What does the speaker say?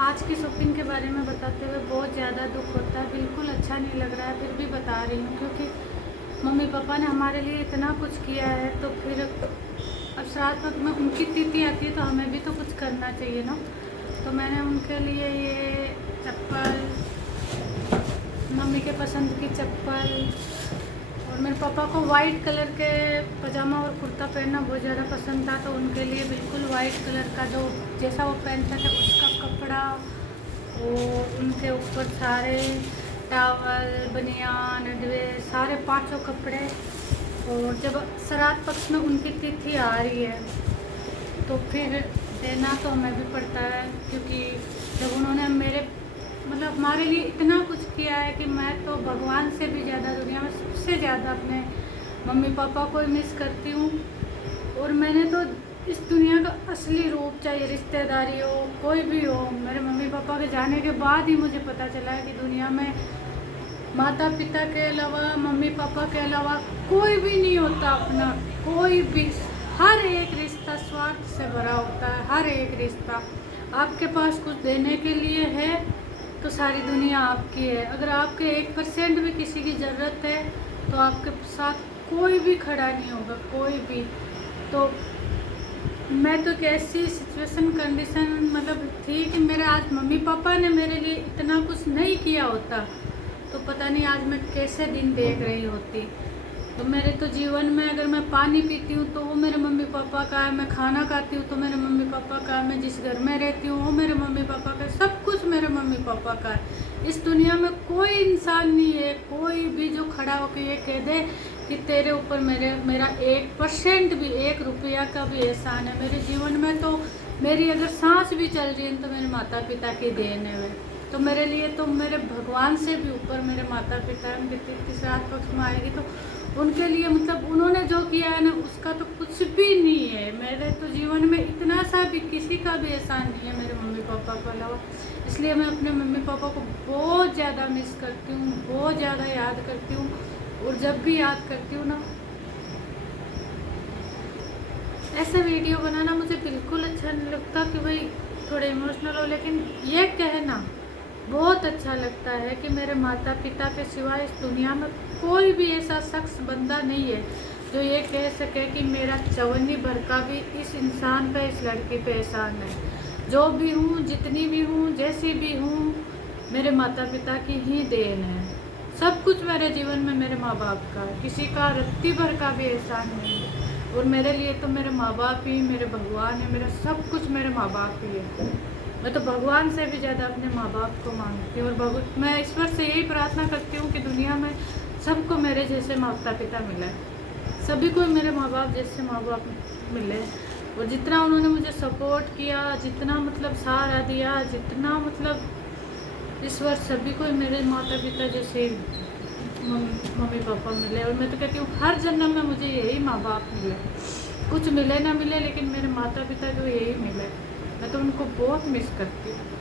आज की शॉपिंग के बारे में बताते हुए बहुत ज़्यादा दुख होता है। बिल्कुल अच्छा नहीं लग रहा है, फिर भी बता रही हूँ क्योंकि मम्मी पापा ने हमारे लिए इतना कुछ किया है। तो फिर अब श्राद्ध वक्त में उनकी तिथि आती है तो हमें भी तो कुछ करना चाहिए ना। तो मैंने उनके लिए ये चप्पल, मम्मी के पसंद की चप्पल, और मेरे पापा को वाइट कलर के पजामा और कुर्ता पहनना बहुत ज़्यादा पसंद था। तो उनके लिए बिल्कुल वाइट कलर का जो जैसा वो पहनते थे उसका कपड़ा, और उनके ऊपर सारे टावल, बनियान, ड्रेस, सारे पांचों कपड़े। और जब श्राद्ध पक्ष में उनकी तिथि आ रही है तो फिर देना तो हमें भी पड़ता है, क्योंकि जब उन्होंने मेरे मतलब हमारे लिए इतना कुछ किया है कि मैं तो भगवान से भी ज़्यादा, दुनिया में सबसे ज़्यादा अपने मम्मी पापा को मिस करती हूँ। और मैंने तो इस दुनिया का असली रूप, चाहे रिश्तेदारी हो, कोई भी हो, मेरे मम्मी पापा के जाने के बाद ही मुझे पता चला है कि दुनिया में माता पिता के अलावा, मम्मी पापा के अलावा कोई भी नहीं होता अपना, कोई भी। हर एक रिश्ता स्वार्थ से भरा होता है, हर एक रिश्ता। आपके पास कुछ देने के लिए है तो सारी दुनिया आपकी है। अगर आपके 1% भी किसी की ज़रूरत है तो आपके साथ कोई भी खड़ा नहीं होगा, कोई भी। तो मैं तो एक ऐसी सिचुएशन, कंडीशन मतलब थी कि मेरे आज मम्मी पापा ने मेरे लिए इतना कुछ नहीं किया होता तो पता नहीं आज मैं कैसे दिन देख रही होती। तो मेरे तो जीवन में अगर मैं पानी पीती हूँ तो वो मेरे मम्मी पापा का है, मैं खाना खाती हूँ तो मेरे मम्मी पापा का है, मैं जिस घर में रहती हूँ वो मेरे मम्मी पापा का है, सब कुछ मेरे मम्मी पापा का है। इस दुनिया में कोई इंसान नहीं है, कोई भी जो खड़ा होकर ये कह दे कि तेरे ऊपर मेरा 1% भी, 1 रुपया का भी एहसान है। मेरे जीवन में तो मेरी अगर सांस भी चल रही है तो मेरे माता पिता की देन है वे। तो मेरे लिए तो मेरे भगवान से भी ऊपर मेरे माता पिता, उनके श्राद्ध पक्ष में आएगी तो उनके लिए मतलब उन्होंने जो किया है ना उसका तो कुछ भी नहीं है। मेरे तो जीवन में इतना सा भी किसी का भी एहसान नहीं है मेरे मम्मी पापा के अलावा। इसलिए मैं अपने मम्मी पापा को बहुत ज़्यादा मिस करती हूँ, बहुत ज़्यादा याद करती हूँ। और जब भी याद करती हूँ ना, ऐसा वीडियो बनाना मुझे बिल्कुल अच्छा नहीं लगता कि भाई थोड़े इमोशनल हो, लेकिन ये कहना बहुत अच्छा लगता है कि मेरे माता पिता के सिवाय इस दुनिया में कोई भी ऐसा शख्स, बंदा नहीं है जो ये कह सके कि मेरा चवन्नी भर का भी इस इंसान पे, इस लड़की पे एहसान है। जो भी हूँ, जितनी भी हूँ, जैसी भी हूँ, मेरे माता पिता की ही देन है। सब कुछ मेरे जीवन में मेरे माँ बाप का है, किसी का रत्ती भर का भी एहसान नहीं है। और मेरे लिए तो मेरे माँ बाप ही मेरे भगवान है, मेरा सब कुछ मेरे माँ बाप ही है। मैं तो भगवान से भी ज़्यादा अपने माँ बाप को मांगती हूँ। और मैं ईश्वर से यही प्रार्थना करती हूँ कि दुनिया में सबको मेरे जैसे माता पिता मिले, सभी को मेरे माँ बाप जैसे माँ बाप मिले। और जितना उन्होंने मुझे सपोर्ट किया, जितना मतलब सहारा दिया, जितना मतलब ईश्वर सभी को मेरे माता पिता जैसे मम्मी पापा मिले। और मैं तो कहती हूँ हर जन्म में मुझे यही माँ बाप मिले, कुछ मिले ना मिले लेकिन मेरे माता पिता को यही मिले। मैं तो उनको बहुत मिस करती हूँ।